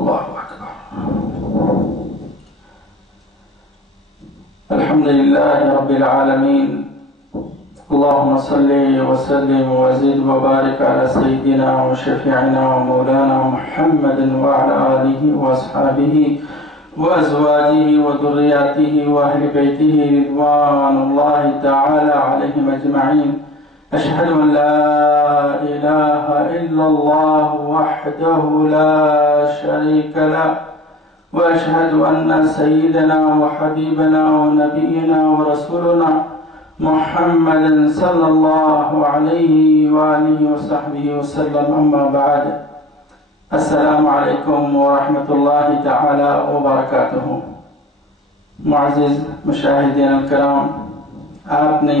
الله أكبر. الحمد لله رب العالمين. اللهم صل وسلم وزد وبارك على سيدنا وشفيعنا ومولانا محمد وعلى آله وأصحابه وأزواجه وذرياته وأهل بيته رضوان الله تعالى عليهم أجمعين. أشهد أن لا إله إلا الله وحده لا شريك له، وأشهد أن سيدنا وحبيبنا ونبينا ورسولنا محمد صلى الله عليه وآله وصحبه وسلم. أما بعد، السلام علیکم ورحمۃ اللہ تعالی وبرکاتہ. معزز مشاہدین الکرام، آپ نے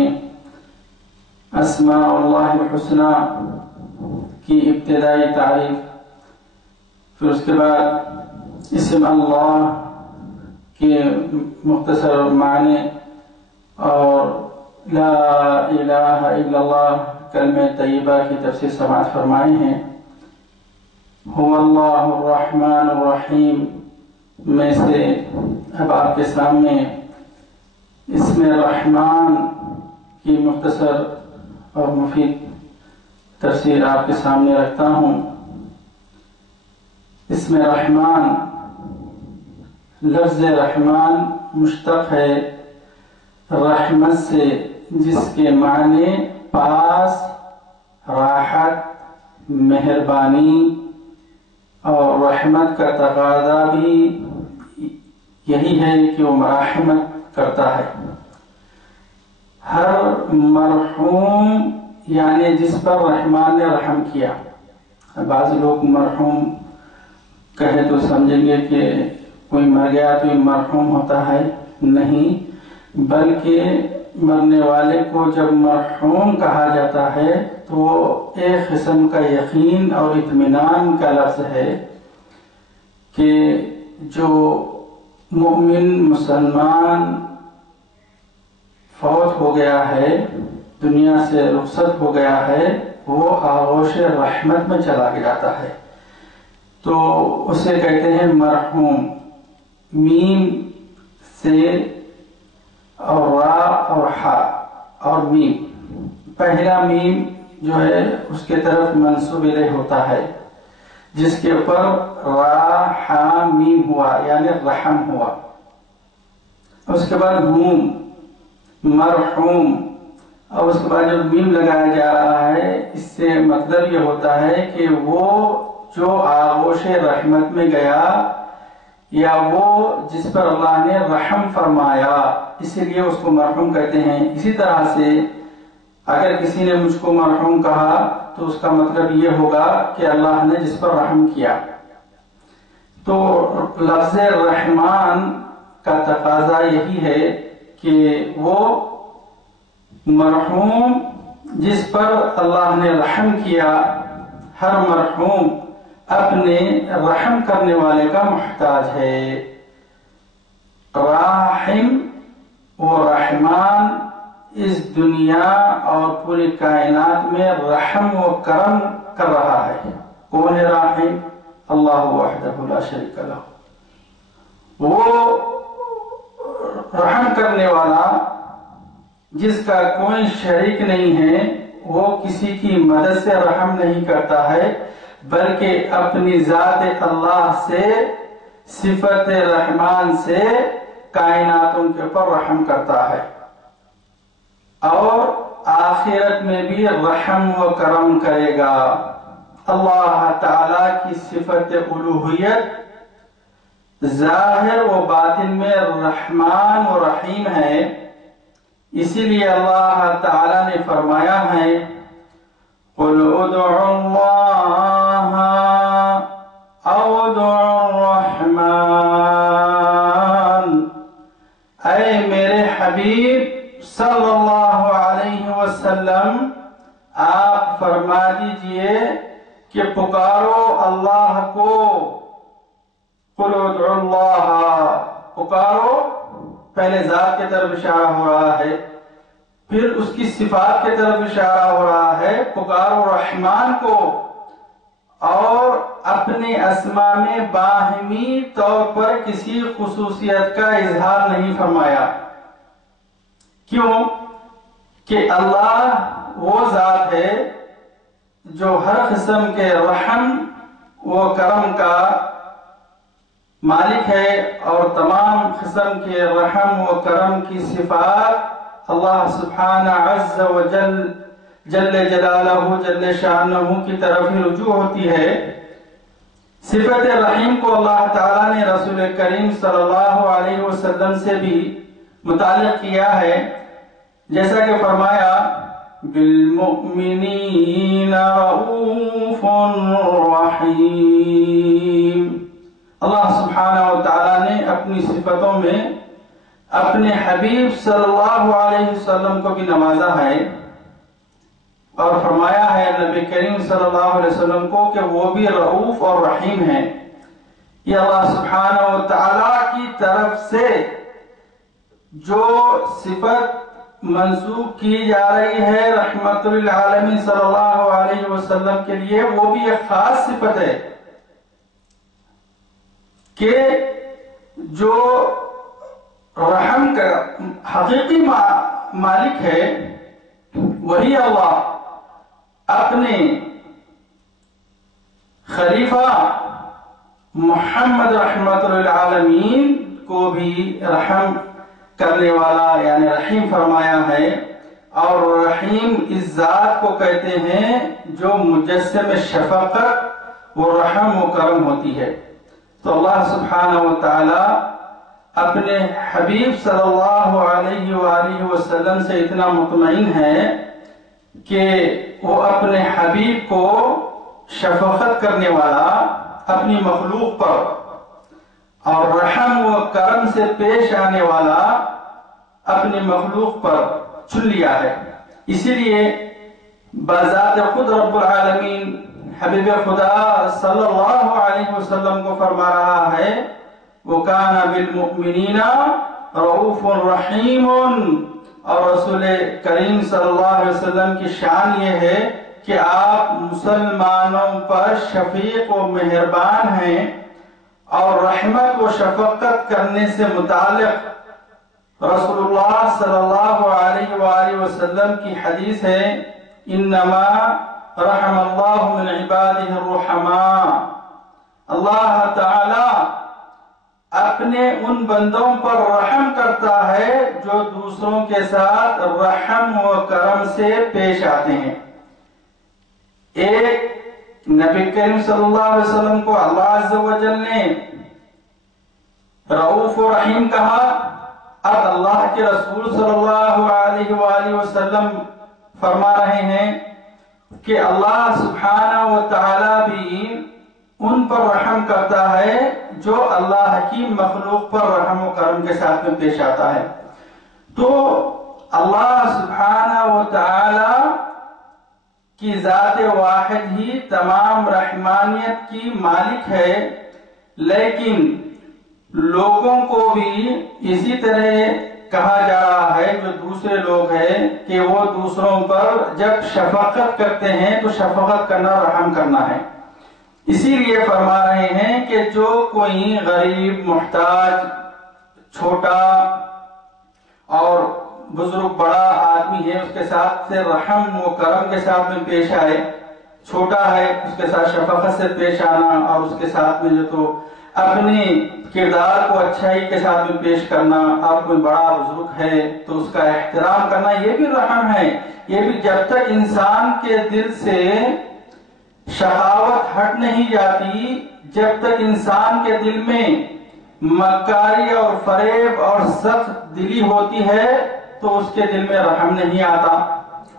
اسماء اللہ الحسنی کی ابتدائی تعریف، پھر اس کے بعد اسم اللہ کے مختصر معنی اور لا الہ الا اللہ کلمہ طیبہ کی تفسیر سماعت فرمائے ہیں. هو اللہ الرحمن الرحیم میں سے اب آپ کے سامنے اسم رحمان کی مختصر اور مفید تفسیر آپ کے سامنے رکھتا ہوں. اسم رحمان، لفظ رحمان مشتق ہے رحمت سے، جس کے معنی پاس، راحت، مہربانی اور رحمت کا تقاضا بھی یہی ہے کہ وہ مرحمت کرتا ہے. ہر مرحوم یعنی جس پر رحمان نے رحم کیا. بعض لوگ مرحوم کہے تو سمجھیں گے کہ کوئی مر گیا تو یہ مرحوم ہوتا ہے. نہیں، بلکہ مرنے والے کو جب مرحوم کہا جاتا ہے تو ایک قسم کا یقین اور اطمینان کا لفظ ہے کہ جو مومن مسلمان فوت ہو گیا ہے، دنیا سے رخصت ہو گیا ہے، وہ آغوش رحمت میں چلا جاتا ہے، تو اسے کہتے ہیں مرحوم. میم سے اور را اور حا اور میم، پہلا میم جو ہے اس کے طرف منسوب الیہ ہوتا ہے، جس کے اوپر را حا میم ہوا یعنی رحم ہوا. اس کے بعد ہوم، مرحوم، اور اس کے بعد جو میم لگایا جا رہا ہے، اس سے مطلب یہ ہوتا ہے کہ وہ جو آغوش رحمت میں گیا یا وہ جس پر اللہ نے رحم فرمایا، اسی لیے اس کو مرحوم کہتے ہیں. اسی طرح سے اگر کسی نے مجھ کو مرحوم کہا تو اس کا مطلب یہ ہوگا کہ اللہ نے جس پر رحم کیا. تو لفظ رحمان کا تقاضا یہی ہے کہ وہ مرحوم جس پر اللہ نے رحم کیا، ہر مرحوم اپنے رحم کرنے والے کا محتاج ہے. راحم و رحمان اس دنیا اور پوری کائنات میں رحم و کرم کر رہا ہے. کون ہے راحم؟ اللہ وحدہ لا شریک لہ. وہ رحم کرنے والا جس کا کوئی شریک نہیں ہے، وہ کسی کی مدد سے رحم نہیں کرتا ہے، بلکہ اپنی ذات اللہ سے، صفت رحمان سے کائناتوں کے اوپر رحم کرتا ہے، اور آخرت میں بھی رحم و کرم کرے گا. اللہ تعالی کی صفت الوہیت ظاہر و باطن میں رحمان و رحیم ہے. اسی لیے اللہ تعالی نے فرمایا ہے قُلْ اُدْعُوا اللَّهَ أَوْ اُدْعُوا الرَّحْمَنَ. اے میرے حبیب صلی اللہ علیہ وسلم، آپ فرما دیجئے کہ پکارو اللہ کو. قُلْ اُدْعُوا اللَّهَ، پکارو، پہلے ذات کی طرف اشارہ ہو رہا ہے، پھر اس کی صفات کی طرف اشارہ ہو رہا ہے. پکارو رحمان کو، اور اپنے اسماء میں باہمی طور پر کسی خصوصیت کا اظہار نہیں فرمایا۔ کیوں؟ کہ اللہ وہ ذات ہے جو ہر قسم کے رحم و کرم کا مالک ہے، اور تمام قسم کے رحم و کرم کی صفات اللہ سبحانہ عز و جل جلالہ جل شانہ کی طرف ہی رجوع ہوتی ہے۔ صفت رحیم کو اللہ تعالیٰ نے رسول کریم صلی اللہ علیہ وسلم سے بھی متعلق کیا ہے، جیسا کہ فرمایا بالمؤمنین رؤوف رحیم۔ اللہ سبحانہ و تعالیٰ نے اپنی صفتوں میں اپنے حبیب صلی اللہ علیہ وسلم کو بھی نوازا ہے، اور فرمایا ہے نبی کریم صلی اللہ علیہ وسلم کو کہ وہ بھی رؤوف اور رحیم ہیں۔ یہ اللہ سبحانہ و تعالیٰ کی طرف سے جو صفت منسوب کی جا رہی ہے رحمت للعالمین صلی اللہ علیہ وسلم کے لیے، وہ بھی ایک خاص صفت ہے کہ جو رحم کا حقیقی مالک ہے وہی اللہ اپنے خلیفہ محمد رحمت للعالمین کو بھی رحم کرنے والا یعنی رحیم فرمایا ہے، اور رحیم اس ذات کو کہتے ہیں جو مجسم شفقت و رحم و کرم ہوتی ہے۔ تو اللہ سبحانہ و تعالی اپنے حبیب صلی اللہ علیہ وآلہ وسلم سے اتنا مطمئن ہے کہ وہ اپنے حبیب کو شفقت کرنے والا اپنی مخلوق پر اور رحم و کرم سے پیش آنے والا اپنی مخلوق پر چن لیا ہے۔ اسی لیے بذات خود رب العالمین حبیب خدا صلی اللہ علیہ وسلم کو فرما رہا ہے وَكَانَ بِالْمُؤْمِنِينَ رَؤُوفٌ رَحِيمٌ، اور رسول کریم صلی اللہ علیہ وسلم کی شان یہ ہے کہ آپ مسلمانوں پر شفیق و مہربان ہیں، اور رحمت و شفقت کرنے سے متعلق رسول اللہ صلی اللہ علیہ وآلہ وسلم کی حدیث ہے انما رحم اللہ من عبادہ الرحماء، اللہ تعالی اپنے ان بندوں پر رحم کرتا ہے جو دوسروں کے ساتھ رحم و کرم سے پیش آتے ہیں۔ ایک نبی کریم صلی اللہ علیہ وسلم کو اللہ عز و جل نے رؤوف و رحیم کہا، اب اللہ کے رسول صلی اللہ علیہ وآلہ وسلم فرما رہے ہیں کہ اللہ سبحانہ و تعالی بھی ان پر رحم کرتا ہے جو اللہ کی مخلوق پر رحم و کرم کے ساتھ میں پیش آتا ہے۔ تو اللہ سبحانہ و تعالی کی ذات واحد ہی تمام رحمانیت کی مالک ہے، لیکن لوگوں کو بھی اسی طرح کہا جا رہا ہے جو دوسرے لوگ ہیں کہ وہ دوسروں پر جب شفقت کرتے ہیں تو شفقت کرنا رحم کرنا ہے۔ اسی لیے فرما رہے ہیں کہ جو کوئی غریب، محتاج، چھوٹا اور بزرگ بڑا آدمی ہے اس کے ساتھ سے رحم و کرم کے ساتھ میں پیش آئے، چھوٹا ہے اس کے ساتھ شفقت سے پیش آنا، اور اس کے ساتھ میں جو تو اپنے کردار کو اچھائی کے ساتھ میں پیش کرنا، اور کوئی بڑا بزرگ ہے تو اس کا احترام کرنا، یہ بھی رحم ہے۔ یہ بھی جب تک انسان کے دل سے شقاوت ہٹ نہیں جاتی، جب تک انسان کے دل میں مکاری اور فریب اور سخت دلی ہوتی ہے تو اس کے دل میں رحم نہیں آتا۔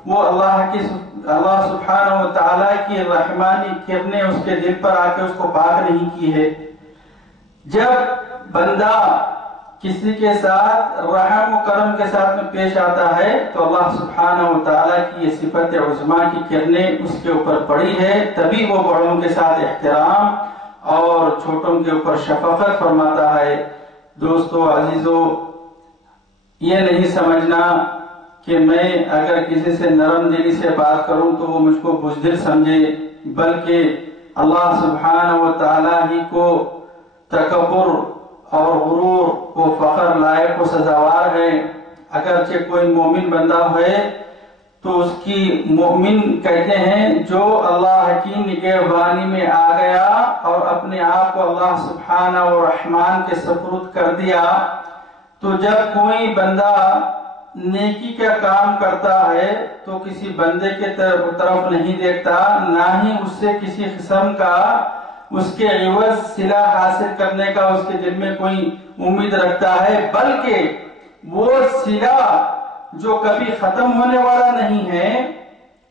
وہ اللہ سبحانہ و تعالیٰ کی رحمانی کرنیں اس کے دل پر آ کے اس کو پاک نہیں کی ہے۔ جب بندہ کسی کے ساتھ رحم و کرم کے ساتھ میں پیش آتا ہے تو اللہ سبحانہ و تعالیٰ کی یہ صفت عظمیٰ کی کرنیں اس کے اوپر پڑی ہے، تبھی وہ بڑوں کے ساتھ احترام اور چھوٹوں کے اوپر شفقت فرماتا ہے۔ دوستو عزیزو، یہ نہیں سمجھنا کہ میں اگر کسی سے نرم دلی سے بات کروں تو وہ مجھ کو بزدل سمجھے، بلکہ اللہ سبحانہ و تعالیٰ ہی کو تکبر اور غرور و فخر لائق و سزاوار ہے۔ اگرچہ کوئی مومن بندہ ہے تو اس کی مومن کہتے ہیں جو اللہ کی نگہبانی میں آ گیا اور اپنے آپ کو اللہ سبحانہ و رحمان کے سپرد کر دیا۔ تو جب کوئی بندہ نیکی کا کام کرتا ہے تو کسی بندے کے طرف نہیں دیکھتا، نہ ہی اس سے کسی قسم کا اس کے عوض صلہ حاصل کرنے کا اس کے دل میں کوئی امید رکھتا ہے، بلکہ وہ صلہ جو کبھی ختم ہونے والا نہیں ہے،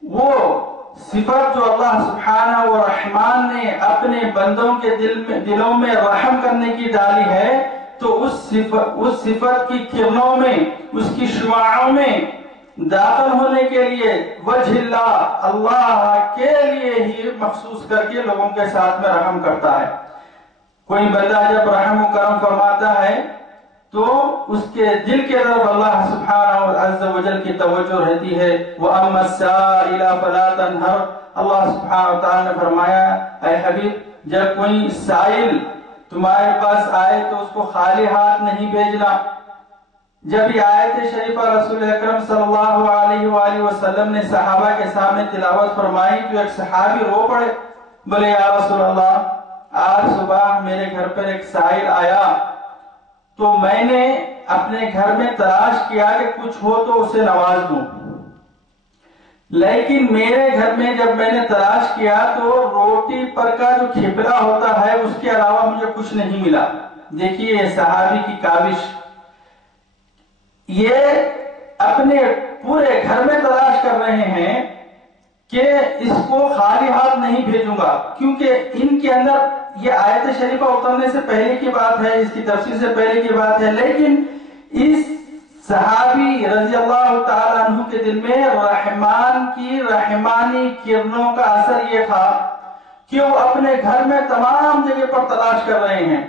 وہ صفت جو اللہ سبحانہ و رحمان نے اپنے بندوں کے دلوں میں رحم کرنے کی ڈالی ہے، تو اس صفت کی کرنوں میں، اس کی شعاعوں میں داخل ہونے کے لیے وجہ اللہ کے لیے ہی مخصوص کر کے لوگوں کے ساتھ میں رحم کرتا ہے۔ کوئی بندہ جب رحم و کرم فرماتا ہے تو اس کے دل کے طرف اللہ سبحانہ عز و جل کی توجہ رہتی ہے۔ وَأَمَّا السَّائِلَ فَلَا تَنْهَرْ، اللہ سبحانہ وتعالی نے فرمایا اے حبیب جب کوئی سائل تمہارے پاس آئے تو اس کو خالی ہاتھ نہیں بھیجنا۔ جب یہ آیت شریفہ رسول اکرم صلی اللہ علیہ وآلہ وسلم نے صحابہ کے سامنے تلاوت فرمائی تو ایک صحابی رو پڑے، بولے یا رسول اللہ آج صبح میرے گھر پر ایک سائل آیا تو میں نے اپنے گھر میں تلاش کیا کہ کچھ ہو تو اسے نواز دوں، لیکن میرے گھر میں جب میں نے تلاش کیا تو روٹی پر کا جو کھپلا ہوتا ہے اس کے علاوہ مجھے کچھ نہیں ملا۔ دیکھیے یہ صحابی کی کاوش، یہ اپنے پورے گھر میں تلاش کر رہے ہیں کہ اس کو خالی ہاتھ نہیں بھیجوں گا، کیونکہ ان کے اندر یہ آیت شریفہ اترنے سے پہلے کی بات ہے، اس کی تفسیر سے پہلے کی بات ہے، لیکن اس صحابی رضی اللہ تعالیٰ عنہ کے دل میں رحمان کی رحمانی کرنوں کا اثر یہ تھا کہ وہ اپنے گھر میں تمام جگہ پر تلاش کر رہے ہیں،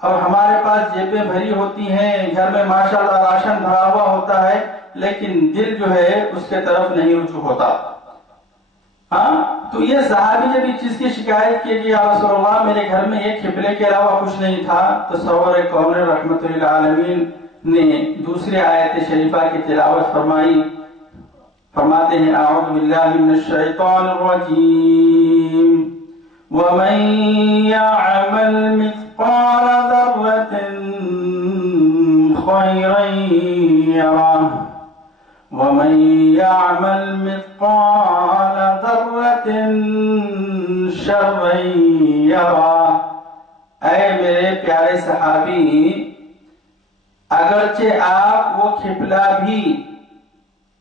اور ہمارے پاس جیبیں بھری ہوتی ہیں، گھر میں ماشاءاللہ راشن بھرا ہوا ہوتا ہے، لیکن دل جو ہے اس کے طرف نہیں رجوع ہوتا۔ ہاں تو یہ صحابی جب اس چیز کی شکایت کی کہ یا رسول اللہ میرے گھر میں ایک کھپلے کے علاوہ کچھ نہیں تھا، تو سرور کون رحمت للعالمین نے دوسری آیت شریفہ کی تلاوت فرمائی، فرماتے ہیں اعوذ باللہ من الشیطان الرجیم وَمَن يَعْمَلْ مِثْقَالَ ذَرَّةٍ خَيْرًا يَرَهُ وَمَن يَعْمَلْ مِثْقَالَ ذَرَّةٍ شَرًّا يَرَهُ۔ اے میرے پیارے صحابی، اگرچہ آپ وہ کھپلا بھی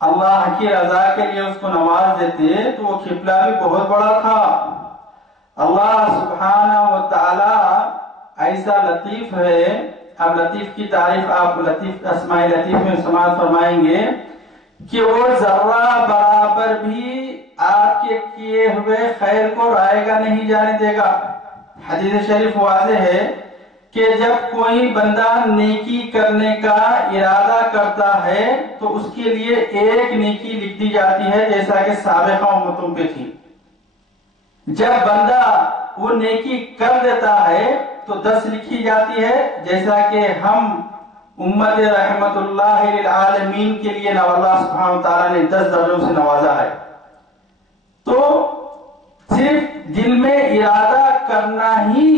اللہ کی رضا کے لیے اس کو نواز دیتے تو وہ کھپلا بھی بہت بڑا تھا۔ اللہ سبحانہ و تعالی ایسا لطیف ہے، اب لطیف کی تعریف آپ لطیف اسماء لطیف میں سماعت فرمائیں گے کہ وہ ذرہ برابر بھی آپ کے کیے ہوئے خیر کو رائے گا نہیں جانے دے گا۔ حدیث شریف واضح ہے کہ جب کوئی بندہ نیکی کرنے کا ارادہ کرتا ہے تو اس کے لیے ایک نیکی لکھ دی جاتی ہے جیسا کہ سابقہ امتوں پہ تھی۔ جب بندہ وہ نیکی کر دیتا ہے تو 10 لکھی جاتی ہے، جیسا کہ ہم امت رحمت اللہ للعالمین کے لیے اللہ سبحانہ وتعالی نے 10 درجوں سے نوازا ہے۔ تو صرف دل میں ارادہ کرنا ہی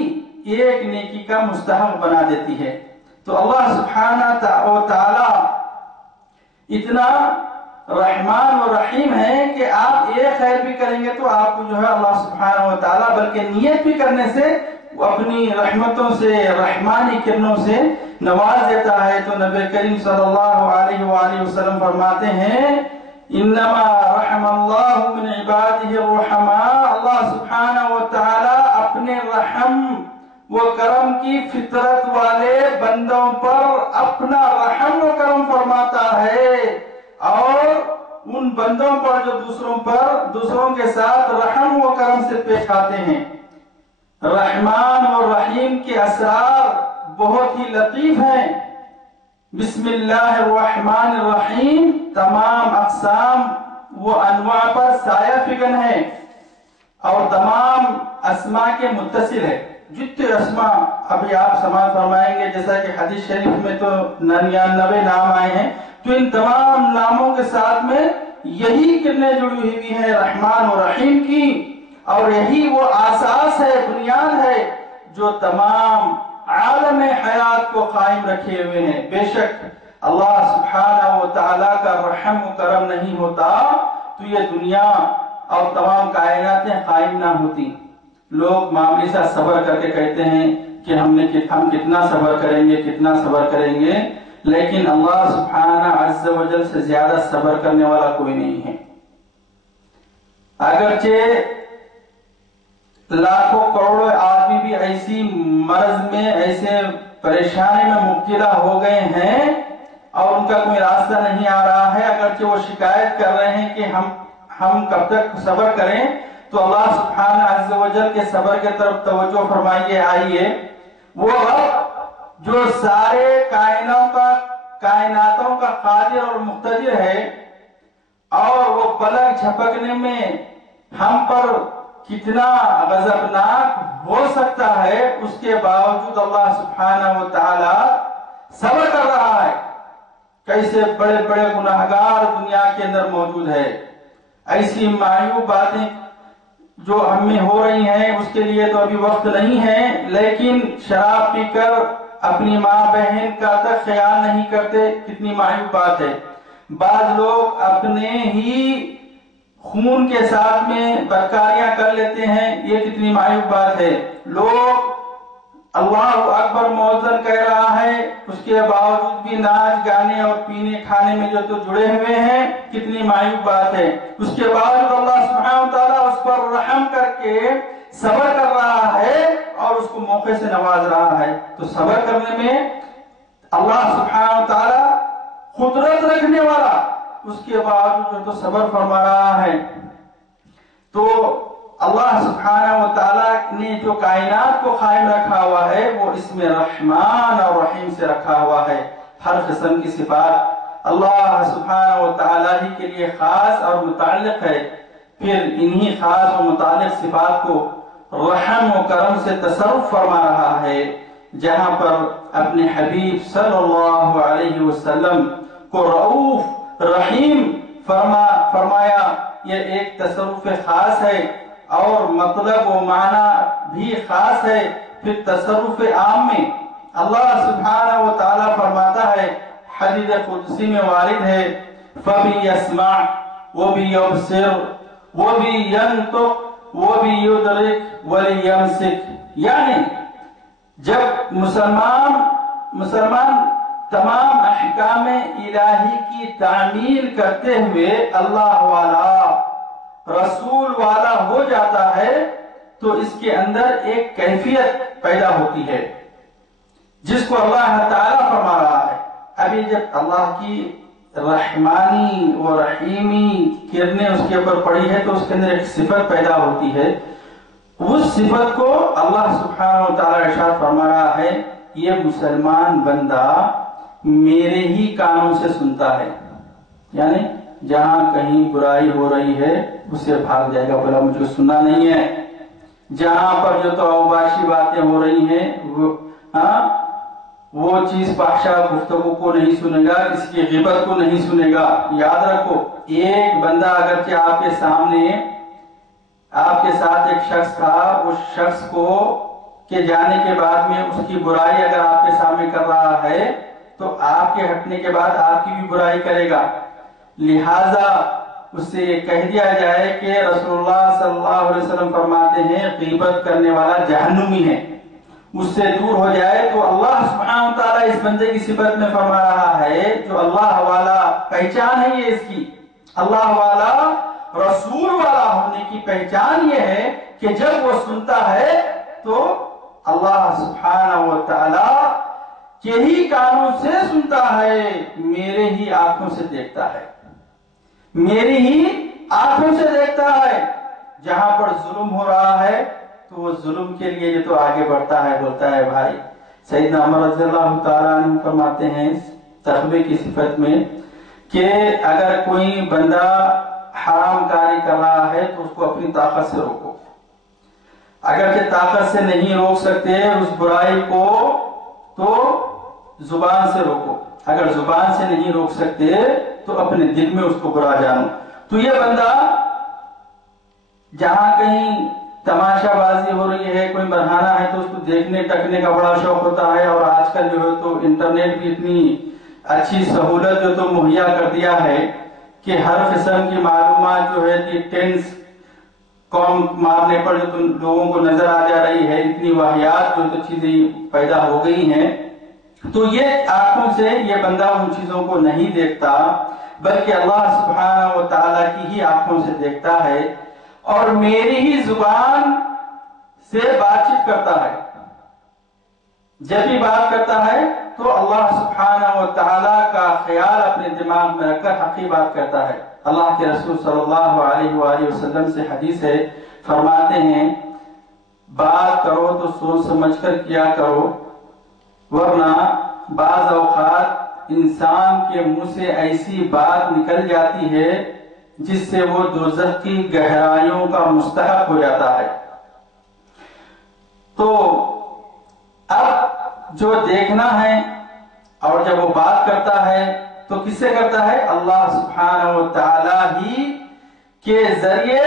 ایک نیکی کا مستحق بنا دیتی ہے۔ تو اللہ سبحانہ و تعالی اتنا رحمان و رحیم ہے کہ آپ ایک خیر بھی کریں گے تو آپ کو جو ہے اللہ سبحانہ و تعالی بلکہ نیت بھی کرنے سے وہ اپنی رحمتوں سے رحمانی کرنوں سے نواز دیتا ہے۔ تو نبی کریم صلی اللہ علیہ وآلہ وسلم فرماتے ہیں انما رحم اللہ من عبادہ الرحماء، اللہ سبحانہ و تعالی اپنے رحم و کرم کی فطرت والے بندوں پر اپنا رحم و کرم فرماتا ہے، اور ان بندوں پر جو دوسروں کے ساتھ رحم و کرم سے پیش آتے ہیں۔ رحمان و رحیم کے اسرار بہت ہی لطیف ہیں۔ بسم اللہ الرحمن الرحیم تمام اقسام و انواع پر سایہ فگن ہے، اور تمام اسما کے متصل ہے. جتنے اسما ابھی آپ سماعت فرمائیں گے، جیسا کہ حدیث شریف میں تو 99 نام آئے ہیں، تو ان تمام ناموں کے ساتھ میں یہی کرنے جڑی ہوئی ہے رحمان و رحیم کی، اور یہی وہ اساس ہے، بنیاد ہے جو تمام عالم حیات کو قائم رکھے ہوئے ہیں. بے شک اللہ سبحانہ و تعالیٰ کا رحم و کرم نہیں ہوتا تو یہ دنیا اور تمام کائناتیں قائم نہ ہوتی. لوگ معمولی سا صبر کر کے کہتے ہیں کہ ہم کتنا صبر کریں گے، کتنا صبر کریں گے، لیکن اللہ سبحانہ عز و جل سے زیادہ صبر کرنے والا کوئی نہیں ہے. اگرچہ لاکھوں کروڑوں آدمی بھی ایسی مرض میں، ایسے پریشانی میں مبتلا ہو گئے ہیں اور ان کا کوئی راستہ نہیں آ رہا ہے، اگرچہ وہ شکایت کر رہے ہیں کہ ہم کب تک صبر کریں، تو اللہ سبحانہ عز و جل کے صبر کے طرف توجہ فرمائیے. آئیے، وہ رب جو سارے کائناتوں کا قادر اور مقتدر ہے، اور وہ پلک جھپکنے میں ہم پر کتنا غضبناک ہو سکتا ہے، اس کے باوجود اللہ سبحانہ و تعالی صبر کر رہا ہے. کیسے بڑے بڑے گناہگار دنیا کے اندر موجود ہے. ایسی معیوب باتیں جو ہم میں ہو رہی ہیں اس کے لیے تو ابھی وقت نہیں ہے، لیکن شراب پی کر اپنی ماں بہن کا تک خیال نہیں کرتے، کتنی معیوب بات ہے. بعض لوگ اپنے ہی خون کے ساتھ میں بدکاریاں کر لیتے ہیں، یہ کتنی معیوب بات ہے. لوگ اللہ اکبر مؤذن کہہ رہا ہے، اس کے باوجود بھی ناچ گانے اور پینے کھانے میں جو تو جڑے ہوئے ہیں، کتنی معیوب بات ہے. اس کے باوجود اللہ سبحانہ وتعالی اس پر رحم کر کے صبر کر رہا ہے اور اس کو موقع سے نواز رہا ہے. تو صبر کرنے میں اللہ سبحانہ وتعالی قدرت رکھنے والا، اس کے باوجود جو تو صبر فرما رہا ہے. تو اللہ سبحانہ و تعالیٰ نے جو کائنات کو قائم رکھا ہوا ہے وہ اس میں رحمان اور رحیم سے رکھا ہوا ہے. ہر قسم کی صفات اللہ سبحانہ و تعالیٰ ہی کے لیے خاص اور متعلق ہے. پھر انہی خاص اور متعلق صفات کو رحم و کرم سے تصرف فرما رہا ہے، جہاں پر اپنے حبیب صلی اللہ علیہ وسلم کو رؤوف رحیم فرمایا. یہ ایک تصرف خاص ہے اور مطلب و معنی بھی خاص ہے. پھر تصرف عام میں اللہ سبحانہ و تعالیٰ فرماتا ہے، حدیث قدسی میں وارد ہے، فَبِيَسْمَعْ وَبِيَبْصِرْ وَبِيَنْطُقْ وَبِيُدْرِكْ وَلِيَمْسِكْ. یعنی جب مسلمان تمام احکام الہی کی تعمیل کرتے ہوئے اللہ والا، رسول والا ہو جاتا ہے تو اس کے اندر ایک کیفیت پیدا ہوتی ہے جس کو اللہ تعالیٰ فرما رہا ہے. ابھی جب اللہ کی رحمانی و رحیمی کرنیں اس کے اوپر پڑی ہے تو اس کے اندر ایک صفت پیدا ہوتی ہے. اس صفت کو اللہ سبحانہ و تعالیٰ ارشاد فرما رہا ہے، یہ مسلمان بندہ میرے ہی کانوں سے سنتا ہے. یعنی جہاں کہیں برائی ہو رہی ہے اسے بھاگ جائے گا، بولا مجھے سننا نہیں ہے. جہاں پر جو تو اوباشی باتیں ہو رہی ہیں وہ چیز فحشا گفتگو کو نہیں سنے گا، کسی کی غیبت کو نہیں سنے گا. یاد رکھو، ایک بندہ اگرچہ آپ کے سامنے آپ کے ساتھ ایک شخص تھا، اس شخص کو کے جانے کے بعد میں اس کی برائی اگر آپ کے سامنے کر رہا ہے تو آپ کے ہٹنے کے بعد آپ کی بھی برائی کرے گا. لہذا اس سے یہ کہہ دیا جائے کہ رسول اللہ صلی اللہ علیہ وسلم فرماتے ہیں غیبت کرنے والا جہنمی ہے، اس سے دور ہو جائے. تو اللہ سبحانہ وتعالی اس بندے کی صفت میں فرما رہا ہے جو اللہ والا پہچان ہے، یہ اس کی اللہ والا رسول والا ہونے کی پہچان یہ ہے کہ جب وہ سنتا ہے تو اللہ سبحانہ وتعالی کے ہی کانوں سے سنتا ہے، میرے ہی آنکھوں سے دیکھتا ہے، میری ہی آنکھوں سے دیکھتا ہے. جہاں پر ظلم ہو رہا ہے تو وہ ظلم کے لیے جو تو آگے بڑھتا ہے، بولتا ہے بھائی. سیدنا عمر رضی اللہ تعالیٰ عنہ فرماتے ہیں تقوی کی صفت میں کہ اگر کوئی بندہ حرام کاری کر رہا ہے تو اس کو اپنی طاقت سے روکو. اگرچہ طاقت سے نہیں روک سکتے اس برائی کو تو زبان سے روکو، اگر زبان سے نہیں روک سکتے تو اپنے دل میں اس کو برا جانو۔ تو یہ بندہ جہاں کہیں تماشا بازی ہو رہی ہے، کوئی برہانہ ہے تو اس کو دیکھنے ٹکنے کا بڑا شوق ہوتا ہے، اور آج کل جو ہے تو انٹرنیٹ بھی اتنی اچھی سہولت جو تو مہیا کر دیا ہے کہ ہر قسم کی معلومات جو ہے کہ ٹینس کام مارنے پر جو تم لوگوں کو نظر آ جا رہی ہے، اتنی واحیات جو تو چیزیں پیدا ہو گئی ہیں، تو یہ آنکھوں سے یہ بندہ ان چیزوں کو نہیں دیکھتا، بلکہ اللہ سبحانہ و تعالیٰ کی ہی آنکھوں سے دیکھتا ہے، اور میری ہی زبان سے بات چیت کرتا ہے۔ جب بھی بات کرتا ہے تو اللہ سبحانہ و تعالیٰ کا خیال اپنے دماغ میں رکھ کر حقیقی بات کرتا ہے۔ اللہ کے رسول صلی اللہ علیہ وآلہ وسلم سے حدیث ہے، فرماتے ہیں بات کرو تو سوچ سمجھ کر کیا کرو، ورنہ بعض اوقات انسان کے منہ سے ایسی بات نکل جاتی ہے جس سے وہ دوزخ کی گہرائیوں کا مستحق ہو جاتا ہے۔ تو اب جو دیکھنا ہے اور جب وہ بات کرتا ہے تو کس سے کرتا ہے؟ اللہ سبحانہ و تعالی ہی کے ذریعے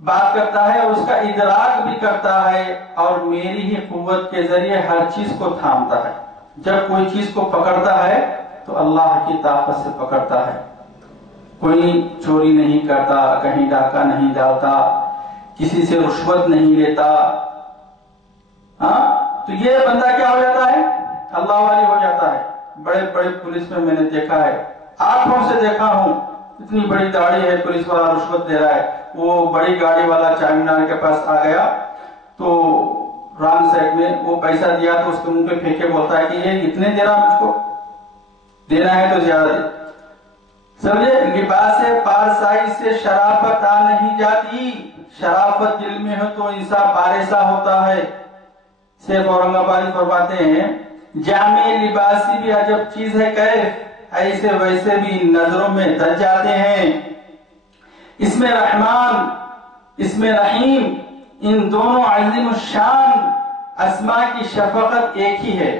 بات کرتا ہے، اس کا ادراک بھی کرتا ہے، اور میری ہی قوت کے ذریعے ہر چیز کو تھامتا ہے۔ جب کوئی چیز کو پکڑتا ہے تو اللہ کی طاقت سے پکڑتا ہے، کوئی چوری نہیں کرتا، کہیں ڈاکہ نہیں ڈالتا، کسی سے رشوت نہیں لیتا، تو یہ بندہ کیا ہو جاتا ہے؟ اللہ والی ہو جاتا ہے۔ بڑے بڑے پولیس میں نے دیکھا ہے، آنکھوں سے دیکھا ہوں، اتنی بڑی داڑھی ہے، پولیس والا رشوت دے رہا ہے، وہ بڑی گاڑی والا چار مینار کے پاس آ گیا تو رانگ سائڈ میں وہ پیسہ دیا تو اس کے منہ پہ پھینکے بولتا ہے کہ یہ اتنے دے رہا مجھ کو، دینا ہے تو زیادہ دے۔ سمجھے؟ لباس پارسائی سے شرافت آ نہیں جاتی، شرافت دل میں ہو تو انسان پارسا ہوتا ہے۔ شیخ اورنگ آبادی فرماتے ہیں جامع لباسی بھی عجب چیز ہے کیف، ایسے ویسے بھی نظروں میں دج جاتے ہیں۔ اس میں رحمان، اس میں رحیم، ان دونوں عظیم الشان اسماء کی شفقت ایک ہی ہے،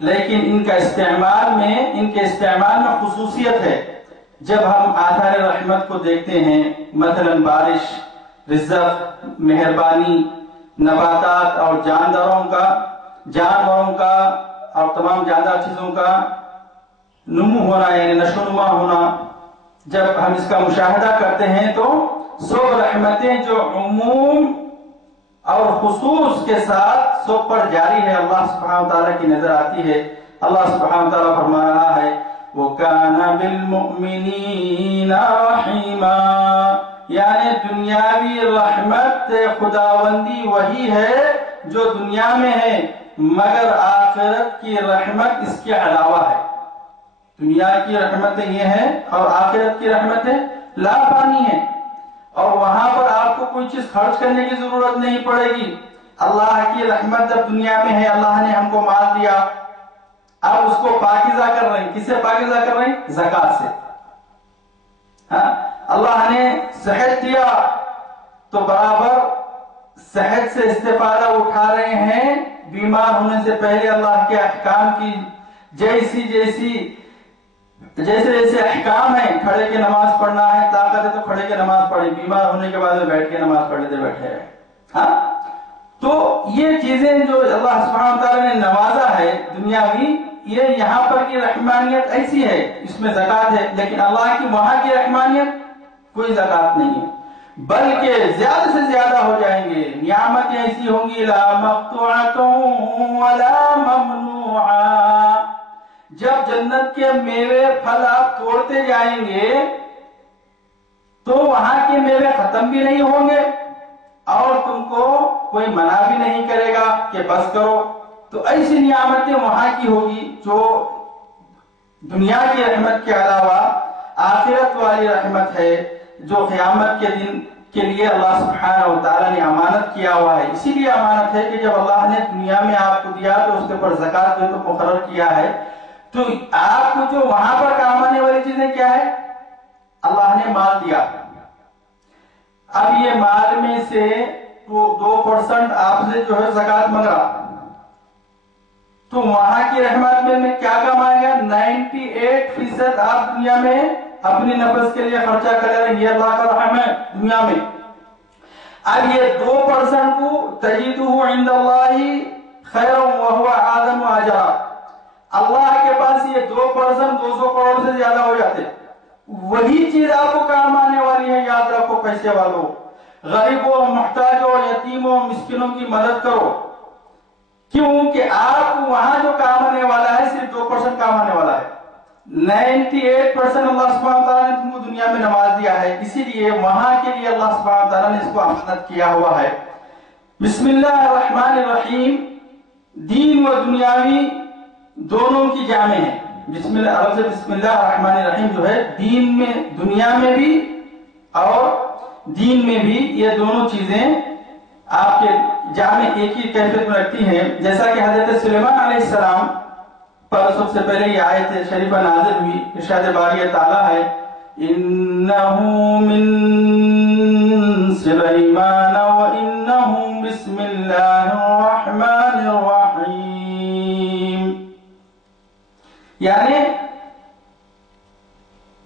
لیکن ان کے استعمال میں خصوصیت ہے۔ جب ہم آثار رحمت کو دیکھتے ہیں، مثلا بارش، رزق، مہربانی، نباتات اور جانوروں کا اور تمام جاندار چیزوں کا نمو ہونا، یعنی نشو نما ہونا، جب ہم اس کا مشاہدہ کرتے ہیں تو سب رحمتیں جو عموم اور خصوص کے ساتھ سب پر جاری ہے، اللہ سبحانہ وتعالی کی نظر آتی ہے۔ اللہ سبحانہ وتعالی فرما رہا ہے وَكَانَ بِالْمُؤْمِنِينَ رَحِيمًا، یعنی دنیاوی رحمت خداوندی وہی ہے جو دنیا میں ہے، مگر آخرت کی رحمت اس کے علاوہ ہے۔ دنیا کی رحمتیں یہ ہیں اور آخرت کی رحمتیں لا پانی ہیں، اور وہاں پر آپ کو کوئی چیز خرچ کرنے کی ضرورت نہیں پڑے گی۔ اللہ کی رحمت جب دنیا میں ہے، اللہ نے ہم کو مال دیا، اب اس کو پاکیزہ کر رہے ہیں۔ کس سے پاکیزہ کر رہے ہیں؟ زکات سے۔ اللہ نے صحت دیا تو برابر صحت سے استفادہ اٹھا رہے ہیں، بیمار ہونے سے پہلے اللہ کے احکام کی جیسے احکام ہیں، کھڑے کے نماز پڑھنا ہے، طاقت ہے تو کھڑے کے نماز پڑھیں، بیمار ہونے کے بعد میں بیٹھ کے نماز پڑھ لیتے بیٹھے ہیں۔ تو یہ چیزیں جو اللہ سبحانہ وتعالی نے نوازا ہے دنیاوی، یہ یہاں پر کی رحمانیت ایسی ہے، اس میں زکات ہے، لیکن اللہ کی وہاں کی رحمانیت کوئی زکات نہیں ہے، بلکہ زیادہ سے زیادہ ہو جائیں گے، نعمتیں ایسی ہوں گی لا مقطوعۃ ولا ممنوعہ۔ جب جنت کے میوے پھل آپ توڑتے جائیں گے تو وہاں کے میوے ختم بھی نہیں ہوں گے اور تم کو کوئی منع بھی نہیں کرے گا کہ بس کرو۔ تو ایسی نعمتیں وہاں کی ہوگی جو دنیا کی رحمت کے علاوہ آخرت والی رحمت ہے، جو قیامت کے دن کے لیے اللہ سبحانہ و تعالی نے امانت کیا ہوا ہے۔ اسی لیے امانت ہے کہ جب اللہ نے دنیا میں آپ کو دیا تو اس کے اوپر زکات جو تو مقرر کیا ہے، تو آپ کو جو وہاں پر کام آنے والی چیزیں کیا ہے؟ اللہ نے مال دیا، اب یہ مال میں سے 2% آپ سے جو ہے زکات مانگ رہا، تو وہاں کی رحمت میں کیا کمائے گا؟ 98% آپ دنیا میں اپنی نفس کے لیے خرچہ کریں، یہ اللہ کا رحم ہے دنیا میں۔ اب یہ 2% کو تجدہ عند اللہ خیر وہو اعظم اجرا، اللہ کے پاس یہ 2% 200 کروڑ سے زیادہ ہو جاتے، وہی چیز آپ کو کام آنے والی ہے۔ یاد رکھو پیسے والوں، غریبوں، محتاجوں، یتیموں، مسکینوں کی مدد کرو، کیونکہ آپ کو وہاں جو کام آنے والا ہے صرف 2% کام آنے والا ہے، 98% اللہ سبحانہ وتعالیٰ نے تم کو دنیا میں نواز دیا ہے، اسی لیے وہاں کے لیے اللہ سبحانہ وتعالیٰ نے اس کو امانت کیا ہوا ہے۔ بسم اللہ الرحمن الرحیم دین و دنیاوی دونوں کی جامع ہے۔ بسم اللہ الرحمن الرحیم جو ہے دین میں، دنیا میں بھی اور دین میں بھی، یہ دونوں چیزیں آپ کے جامع ایک ہی کیفیت میں رکھتی ہیں۔ جیسا کہ حضرت سلیمان علیہ السلام پر سب سے پہلے یہ آیت شریفہ نازل ہوئی، ارشاد باری تعالیٰ ہے انہو من سلیمان و انہو بسم اللہ الرحمن الرحیم، یعنی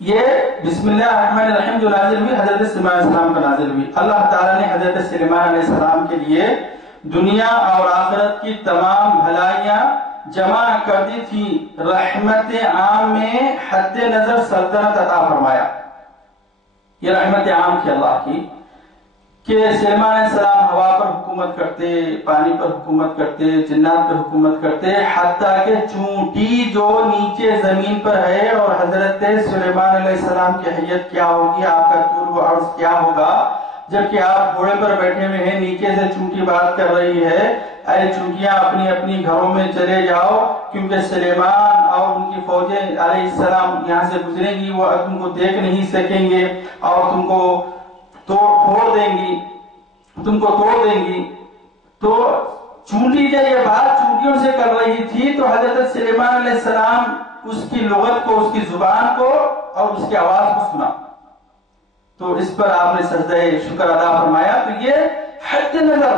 یہ بسم اللہ الرحمن الرحیم جو نازل ہوئی حضرت سلیمان علیہ السلام پر نازل ہوئی۔ اللہ تعالیٰ نے حضرت سلیمان علیہ السلام کے لیے دنیا اور آخرت کی تمام بھلائیاں جمع کر دی تھی، رحمت عام میں حد نظر سلطنت عطا فرمایا۔ یہ رحمت عام کی اللہ کی کہ سلیمان علیہ السلام ہوا پر حکومت کرتے، پانی پر حکومت کرتے، جنات پر حکومت کرتے، حتیٰ کہ چونٹی جو نیچے زمین پر ہے، اور حضرت سلیمان علیہ السلام کی حیت کیا ہوگی، آپ کا طول و عرض کیا ہوگا، جبکہ آپ گھوڑے پر بیٹھے ہوئے ہیں، نیچے سے چونٹی بات کر رہی ہے، اے چونٹیاں اپنی اپنی گھروں میں چلے جاؤ، کیونکہ سلیمان اور ان کی فوجیں علیہ السلام یہاں سے گزریں گی، وہ تم کو دیکھ نہیں سکیں گے اور تم کو توڑ دیں گی، تم کو توڑ دیں گی۔ تو چونٹی جب یہ بات چونٹیوں سے کر رہی تھی تو حضرت سلیمان علیہ السلام اس کی لغت کو، اس کی زبان کو اور اس کی آواز کو سنا، تو اس پر آپ نے سجدہ شکر ادا فرمایا۔ تو یہ حد نظر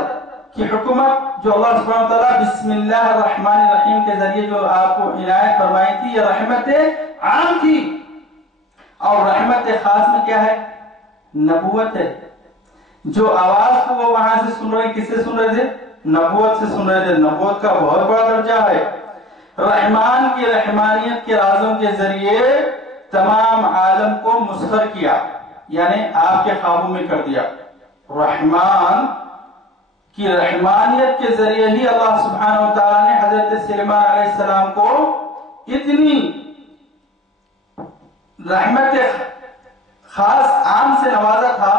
کی حکومت جو اللہ سبحانہ وتعالیٰ بسم اللہ الرحمن الرحیم کے ذریعے جو آپ کو عنایت فرمائی تھی، یہ رحمت عام تھی۔ اور رحمت خاص میں کیا ہے؟ نبوت ہے۔ جو آواز کو وہ وہاں سے سن رہے، کس سے سن رہے تھے؟ نبوت سے سن رہے تھے۔ نبوت کا بہت بڑا درجہ ہے۔ رحمان کی رحمانیت کے رازوں کے ذریعے تمام عالم کو مسخر کیا، یعنی آپ کے خوابوں میں کر دیا۔ رحمان کی رحمانیت کے ذریعے ہی اللہ سبحانہ وتعالیٰ نے حضرت سلیمان علیہ السلام کو اتنی رحمت خاص عام سے نوازا تھا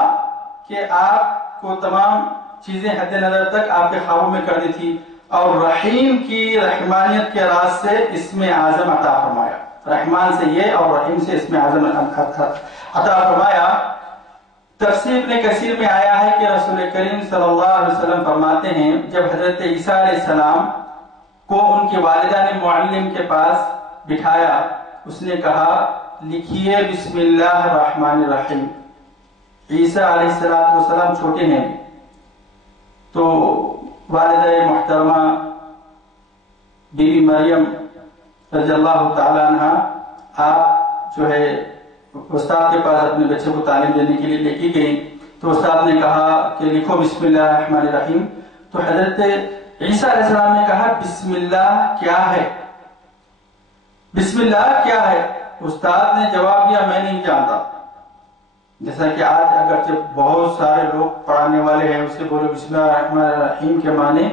کہ آپ کو تمام چیزیں حد نظر تک آپ کے خوابوں میں کر دی تھی، اور رحیم کی رحمانیت کے راز سے اسم اعظم عطا فرمایا۔ رحمان سے یہ اور رحیم سے اسم اعظم عطا فرمایا۔ تفسیر ابن کثیر میں آیا ہے کہ رسول کریم صلی اللہ علیہ وسلم فرماتے ہیں جب حضرت عیسیٰ علیہ السلام کو ان کی والدہ نے معلم کے پاس بٹھایا، اس نے کہا لکھیے بسم اللہ الرحمن الرحیم۔ عیسیٰ علیہ السلام چھوٹے ہیں، تو والدہ محترمہ بی بی مریم رضی اللہ تعالی عنہ آپ جو ہے استاد کے پاس اپنے بچے کو تعلیم دینے کے لیے لے کے گئی، تو استاد نے کہا کہ لکھو بسم اللہ الرحمن الرحیم۔ تو حضرت عیسیٰ علیہ السلام نے کہا بسم اللہ کیا ہے؟ بسم اللہ کیا ہے؟ استاد نے جواب دیا میں نہیں جانتا۔ جیسا کہ آج اگرچہ بہت سارے لوگ پڑھانے والے ہیں، اس کے بولے بسم اللہ الرحمن الرحیم کے معنی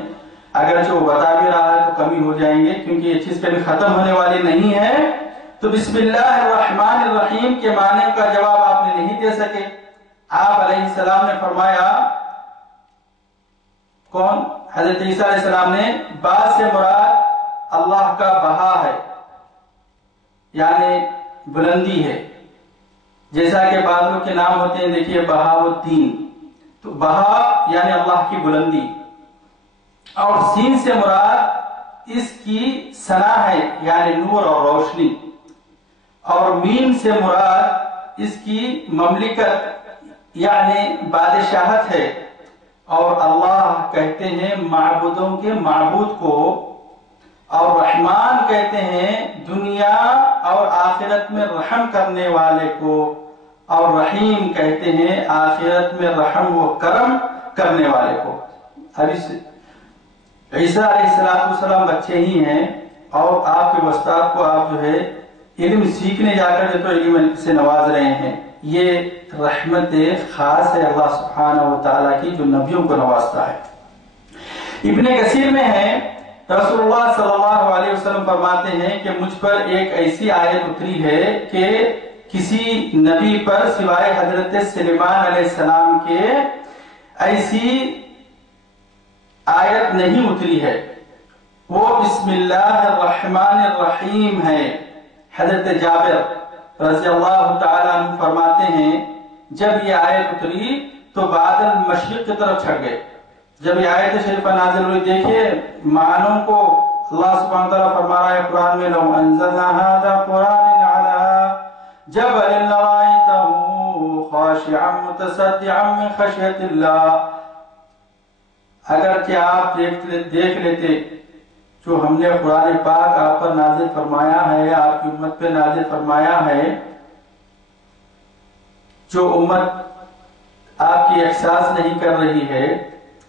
اگرچہ وہ بتا بھی رہا ہے تو کمی ہو جائیں گے، کیونکہ یہ چیز کبھی ختم ہونے والی نہیں ہے۔ تو بسم اللہ الرحمن الرحیم کے معنی کا جواب آپ نے نہیں دے سکے۔ آپ علیہ السلام نے فرمایا، کون؟ حضرت عیسیٰ علیہ السلام نے بعد سے مراد اللہ کا بہا ہے، یعنی بلندی ہے۔ جیسا کہ بعضوں کے نام ہوتے ہیں، دیکھیے بہاؤالدین، تو بہا یعنی اللہ کی بلندی، اور سین سے مراد اس کی ثنا ہے یعنی نور اور روشنی، اور میم سے مراد اس کی مملکت یعنی بادشاہت ہے، اور اللہ کہتے ہیں معبودوں کے معبود کو، اور رحمان کہتے ہیں دنیا اور آخرت میں رحم کرنے والے کو، اور رحیم کہتے ہیں آخرت میں رحم و کرم کرنے والے کو۔ اب عیسیٰ علیہ السلام بچے ہی ہیں، اور آپ کے استاد کو آپ جو ہے علم سیکھنے جا کر تو علم سے نواز رہے ہیں۔ یہ رحمت خاص ہے اللہ سبحانہ و تعالیٰ کی جو نبیوں کو نوازتا ہے۔ ابن کثیر میں ہے رسول اللہ صلی اللہ علیہ وسلم فرماتے ہیں کہ مجھ پر ایک ایسی آیت اتری ہے کہ کسی نبی پر سوائے حضرت سلیمان علیہ السلام کے ایسی آیت نہیں اتری ہے، وہ بسم اللہ الرحمن الرحیم ہے۔ حضرت جابر رضی اللہ تعالیٰ عنہ فرماتے ہیں جب یہ آیت اتری تو بادل مشرق کی طرف چھٹ گئے۔ جب یہ آیت شریفہ نازل ہوئی، دیکھیے معنوں کو اللہ سبحانہ وتعالیٰ فرما رہا ہے قرآن میں، لو انزلنا هذا قرآن على جبل لرأيته خاشعا متصدعا من خشية الله۔ اگر کہ آپ دیکھ لیتے جو ہم نے قرآن پاک آپ پر نازل فرمایا ہے، آپ کی امت پہ نازل فرمایا ہے، جو امت آپ کی احساس نہیں کر رہی ہے،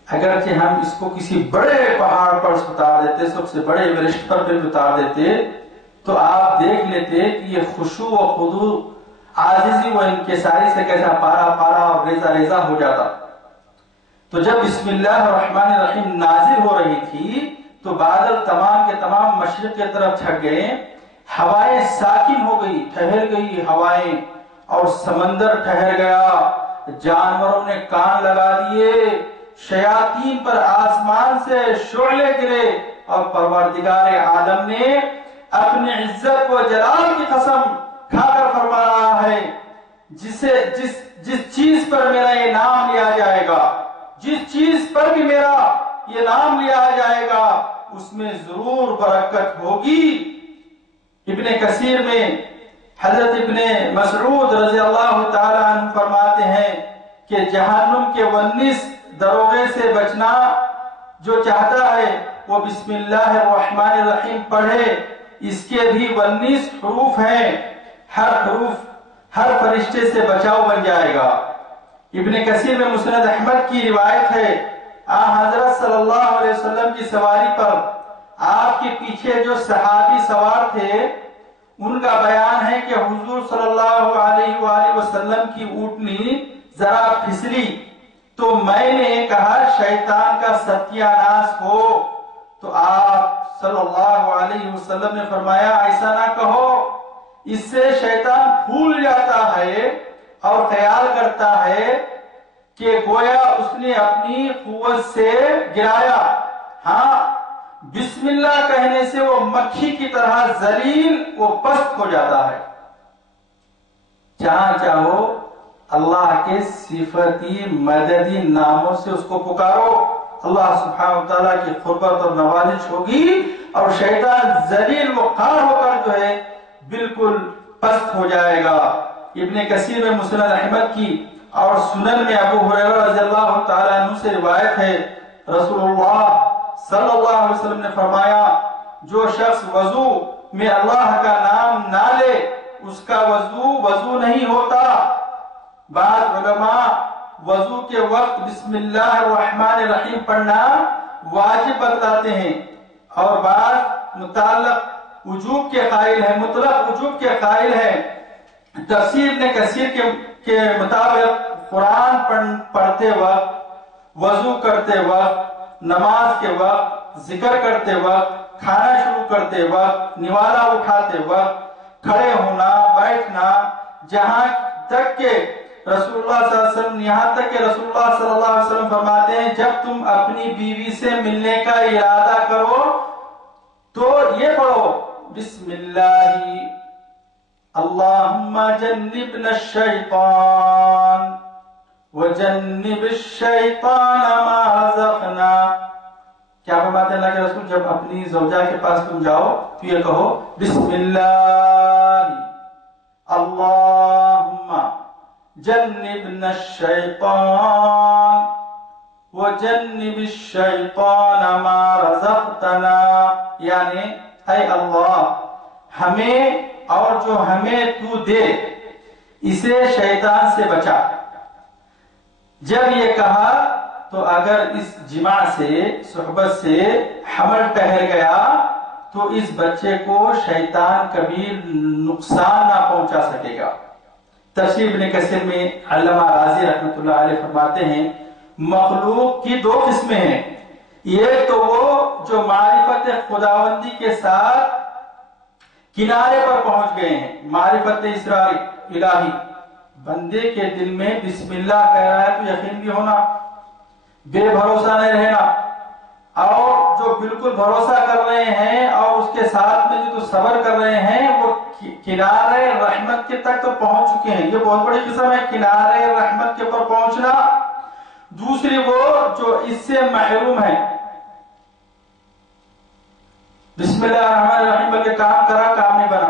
اگرچہ ہم اس کو کسی بڑے پہاڑ پر اتار دیتے، سب سے بڑے ایورسٹ پر بھی اتار دیتے، تو آپ دیکھ لیتے کہ یہ خشوع و خضوع، عاجزی و انکساری سے کیسا پارا پارا اور ریزہ ریزہ ہو جاتا۔ تو جب بسم اللہ الرحمن الرحیم نازل ہو رہی تھی تو بادل تمام کے تمام مشرق کی طرف چھٹ گئے، ہوائیں ساکن ہو گئی، ٹھہر گئی ہوائیں، اور سمندر ٹھہر گیا، جانوروں نے کان لگا دیے، شیاطین پر آسمان سے شعلے گرے، اور پروردگار عالم نے اپنی عزت و جلال کی قسم کھا کر فرما رہا ہے جس چیز پر میرا یہ نام لیا جائے گا، جس چیز پر بھی میرا یہ نام لیا جائے گا اس میں ضرور برکت ہوگی۔ ابن کثیر میں حضرت ابن مسعود رضی اللہ تعالی عنہ فرماتے ہیں کہ جہنم کے 19 دروغے سے بچنا جو چاہتا ہے وہ بسم اللہ الرحمن الرحیم پڑھے، اس کے بھی 19 حروف ہیں، ہر حروف ہر فرشتے سے بچاؤ بن جائے گا۔ ابن کثیر میں مسند احمد کی روایت ہے، حضرت صلی اللہ علیہ وسلم کی سواری پر آپ کے پیچھے جو صحابی سوار تھے ان کا بیان ہے کہ حضور صلی اللہ علیہ وآلہ وسلم کی اونٹنی ذرا پھسلی تو میں نے کہا شیطان کا ستیہ ناس ہو، تو آپ صلی اللہ علیہ وسلم نے فرمایا ایسا نہ کہو، اس سے شیطان پھول جاتا ہے اور خیال کرتا ہے کہ گویا اس نے اپنی قوت سے گرایا۔ ہاں، بسم اللہ کہنے سے وہ مکھی کی طرح ذلیل و پست ہو جاتا ہے۔ جہاں چاہو اللہ کے صفتی مددی ناموں سے اس کو پکارو، اللہ سبحانہ وتعالیٰ کی قربت اور نوازش ہوگی، اور شیطان ذلیل و خوار ہو کر جو ہے بالکل پست ہو جائے گا۔ ابن کثیر میں مسند احمد کی اور سنن میں ابو ہریرہ رضی اللہ تعالیٰ عنہ سے روایت ہے، رسول اللہ صلی اللہ علیہ وسلم نے فرمایا جو شخص وضو میں اللہ کا نام نہ لے اس کا وضو نہیں ہوتا۔ بعض علماء وضو کے وقت بسم اللہ الرحمن الرحیم پڑھنا واجب بتلاتے ہیں، اور بعض متعلق وجوب کے قائل ہیں، مطلق وجوب کے قائل ہیں۔ تفسیر ابن کثیر کے مطابق قرآن پڑھتے وقت، وضو کرتے وقت، نماز کے وقت، ذکر کرتے وقت، کھانا شروع کرتے وقت، نوالا اٹھاتے وقت، کھڑے ہونا، بیٹھنا، جہاں تک کہ رسول اللہ صلی اللہ علیہ وسلم یہاں تک کہ رسول اللہ صلی اللہ علیہ وسلم فرماتے ہیں جب تم اپنی بیوی سے ملنے کا ارادہ کرو تو یہ پڑھو بسم اللہ اللہم جنبنا الشیطان وجنب الشیطان ما رزقنا۔ کیا فرماتے ہیں اللہ کے رسول؟ جب اپنی زوجہ کے پاس تم جاؤ تو یہ کہو بسم اللہ اللہم جنبنا الشیطان وَجَنِّبِ الشَّيْطَانَ مَا رَزَقْتَنَا، یعنی اے اللہ ہمیں اور جو ہمیں تو دے اسے شیطان سے بچا۔ جب یہ کہا تو اگر اس جماع سے صحبت سے حمل ٹھہر گیا تو اس بچے کو شیطان کبھی نقصان نہ پہنچا سکے گا۔ تفسیر ابن کثیر میں علامہ رازی رحمۃ اللہ علیہ فرماتے ہیں مخلوق کی دو قسمیں ہیں، ایک تو وہ جو معرفت خداوندی کے ساتھ کنارے پر پہنچ گئے ہیں، معرفت الہی، بندے کے دل میں بسم اللہ کہہ رہا ہے تو یقین بھی ہونا، بے بھروسہ نہیں رہنا، اور جو بالکل بھروسہ کر رہے ہیں اور اس کے ساتھ میں جو صبر کر رہے ہیں وہ کنارے رحمت کے تک تو پہنچ چکے ہیں۔ یہ بہت بڑی قسم ہے کنارے رحمت کے پر پہنچنا۔ دوسری وہ جو اس سے محروم ہے، بسم اللہ الرحمن الرحیم بلکہ کام کرا کام نہیں بنا،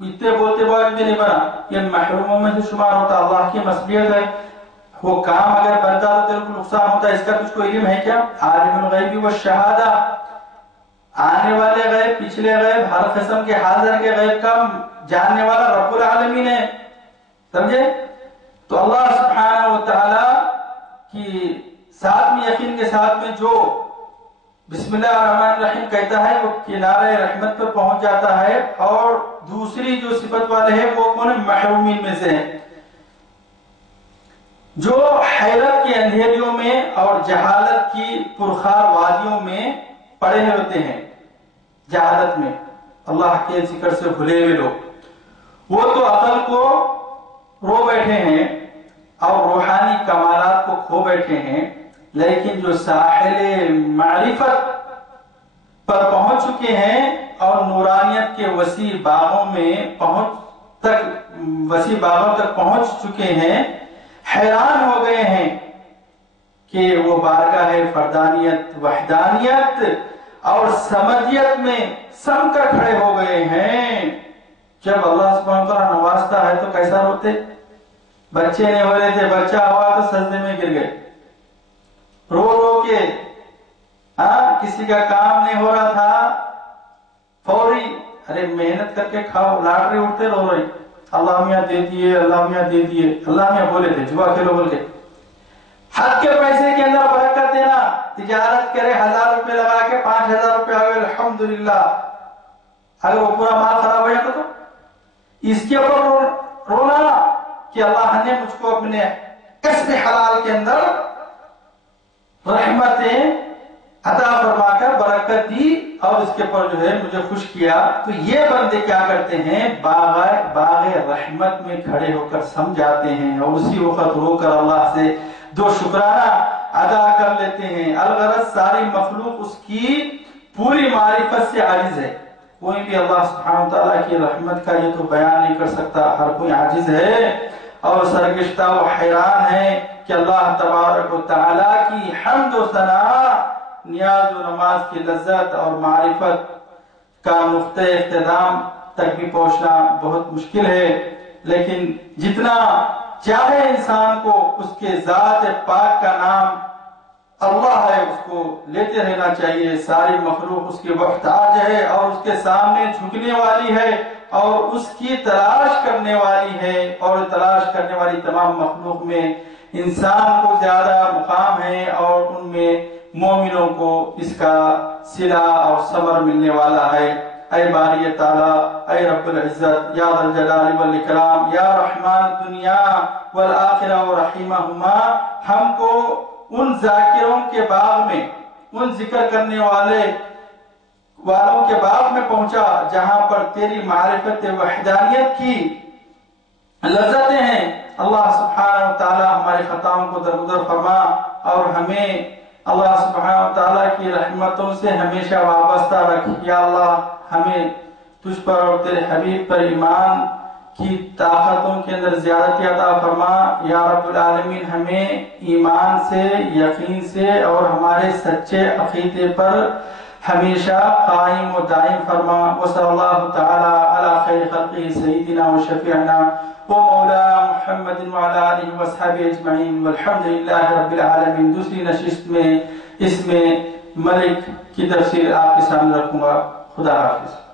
اتنے بولتے باوجود بھی نہیں بنا، یہ محروموں میں سے شمار ہوتا۔ اللہ کی مصلحت ہے، وہ کام اگر بنتا تو تیرے کو نقصان ہوتا، اس کا تجھ کو علم ہے کیا؟ عالم الغیب والشہادہ، آنے والے غیب، پچھلے غیب، ہر قسم کے حاضر کے غیب کا جاننے والا رب العالمین ہے، سمجھے؟ تو اللہ سبحانہ و تعالی کی ساتھ میں یقین کے ساتھ میں جو بسم اللہ الرحمن الرحیم کہتا ہے وہ کنارے رحمت پر پہنچ جاتا ہے۔ اور دوسری جو صفت والے ہیں وہ کون محرومین میں سے ہیں، جو حیرت کے اندھیریوں میں اور جہالت کی پرخار وادیوں میں پڑے ہوتے ہیں، جہالت میں اللہ کے ذکر سے بھولے ہوئے لوگ، وہ تو عقل کو رو بیٹھے ہیں اور روحانی کمالات کو کھو بیٹھے ہیں، لیکن جو ساحل معرفت پر پہنچ چکے ہیں اور نورانیت کے وسیع باغوں تک پہنچ چکے ہیں، حیران ہو گئے ہیں کہ وہ بارگاہ فردانیت، وحدانیت اور سمدیت میں سم کر کھڑے ہو گئے ہیں۔ جب اللہ سبحانہ وتعالیٰ نوازتا ہے تو کیسا روتے؟ بچے نہیں ہو رہے تھے، بچہ ہوا تو سجدے میں گر گئے، رو رو کے، کسی کا کام نہیں ہو رہا تھا، فوری ارے محنت کر کے کھاؤ، لاٹری اٹھتے رو رہے، اللہ میاں دے دیے، اللہ میاں دے دیے، اللہ میاں بولے تھے جوا کھیلو بول کے۔ حق کے پیسے کے اندر برکت دینا، تجارت کرے 1000 روپے لگا کے 5000 روپے آگے الحمدللہ، اگر وہ پورا مال خراب ہو جاتا تو اس کے اوپر رونا کہ اللہ نے مجھ کو اپنے کسب حلال کے اندر رحمتیں عطا فرما کر برکت دی اور اس کے اوپر جو ہے مجھے خوش کیا۔ تو یہ بندے کیا کرتے ہیں؟ باغ رحمت میں کھڑے ہو کر سمجھاتے ہیں اور اسی وقت رو کر اللہ سے دو شکرانہ ادا کر لیتے ہیں۔ الغرض ساری مخلوق اس کی پوری معرفت سے عاجز ہے، کوئی بھی اللہ سبحانہ وتعالیٰ کی رحمت کا یہ تو بیان نہیں کر سکتا، ہر کوئی عاجز ہے اور سرگشتہ و حیران ہے کہ اللہ تبارک و تعالیٰ کی حمد و ثنا، نیاز و نماز کی لذت اور معرفت کا نقطہ اختتام تک بھی پہنچنا بہت مشکل ہے، لیکن جتنا چاہے انسان کو اس کے ذات پاک کا نام اللہ ہے اس کو لیتے رہنا چاہیے۔ ساری مخلوق اس کے محتاج ہے اور اس کے سامنے جھکنے والی ہے اور اس کی تلاش کرنے والی ہے، اور تلاش کرنے والی تمام مخلوق میں انسان کو زیادہ مقام ہے اور ان میں مومنوں کو اس کا صلہ اور ثمر ملنے والا ہے۔ اے باری تعالیٰ، اے رب العزت، یا ذا الجلال والاکرام، یا رحمان دنیا والآخرہ ورحیمہما، ہم کو ان ذاکروں کے باغ میں، ان ذکر کرنے والوں کے باغ میں پہنچا جہاں پر تیری معرفت وحدانیت کی لذتیں ہیں۔ اللہ سبحانہ وتعالی ہماری خطاؤں کو درگزر فرما اور ہمیں اللہ سبحانہ وتعالی کی رحمتوں سے ہمیشہ وابستہ رکھ۔ یا اللہ ہمیں تجھ پر اور تیرے حبیب پر ایمان کی طاقتوں کے اندر زیادتی عطا فرما۔ یا رب العالمین ہمیں ایمان سے، یقین سے اور ہمارے سچے عقیدے پر ہمیشہ قائم و دائم فرما. وصلی اللہ تعالی علی خیر خلقہ سیدنا و شفیعنا و مولانا محمد وعلی آلہ وصحبہ اجمعین والحمدللہ رب العالمین. دوسری نشست میں اس میں ملک کی تفسیر آپ کے سامنے رکھوں گا. خدا حافظ.